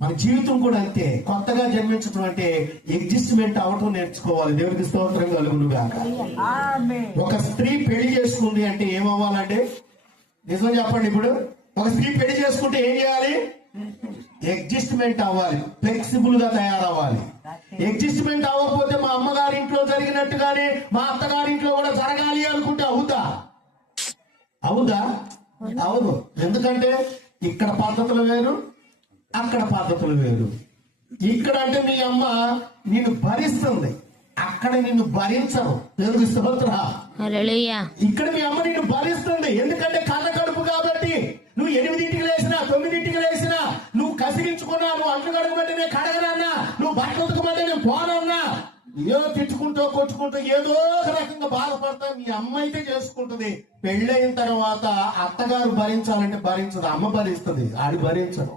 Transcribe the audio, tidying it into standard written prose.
మన జీవితం కూడా అంతే. కొత్తగా జన్మించడం అంటే అడ్జస్ట్మెంట్ అవటం నేర్చుకోవాలి. దేవునికి స్తోత్రం కలుగునుగా. ఒక స్త్రీ పెళ్లి చేసుకుంది అంటే ఏమవ్వాలంటే, నిజం చెప్పండి, ఇప్పుడు ఒక స్త్రీ పెళ్లి చేసుకుంటే ఏం చేయాలి? అడ్జస్ట్మెంట్ అవ్వాలి, ఫ్లెక్సిబుల్ గా తయారవ్వాలి. అడ్జస్ట్మెంట్ అవ్వకపోతే మా అమ్మగారింట్లో జరిగినట్టుగానే మా అత్తగారింట్లో కూడా జరగాలి అనుకుంటే అవుదా? అవును. ఎందుకంటే ఇక్కడ పద్ధతులు వేరు, అక్కడ పద్ధతులు వేరు. ఇక్కడ అంటే మీ అమ్మ నిన్ను భరిస్తుంది, అక్కడ నిన్ను భరించరు. దేవునికి స్తోత్రం. ఇక్కడ మీ అమ్మ నిన్ను భరిస్తుంది, ఎందుకంటే కళ్ళ కడుపు కాబట్టి. నువ్వు 8ంటికి లేసినా 9ంటికి లేసినా, నువ్వు కసిరించుకున్నా, నువ్వు అంట్లు కడుగుమంటే నేను కడగనన్నా, నువ్వు బట్టలు ఉతకమంటే నేను పోనన్నా, ఏదో తిట్టుకుంటూ కొట్టుకుంటూ ఏదో ఒక రకంగా బాధపడతా మీ అమ్మ అయితే చేసుకుంటుంది. పెళ్ళైన తర్వాత అత్తగారు భరించాలంటే భరించదు, అమ్మ భరిస్తుంది, ఆడి భరించరు.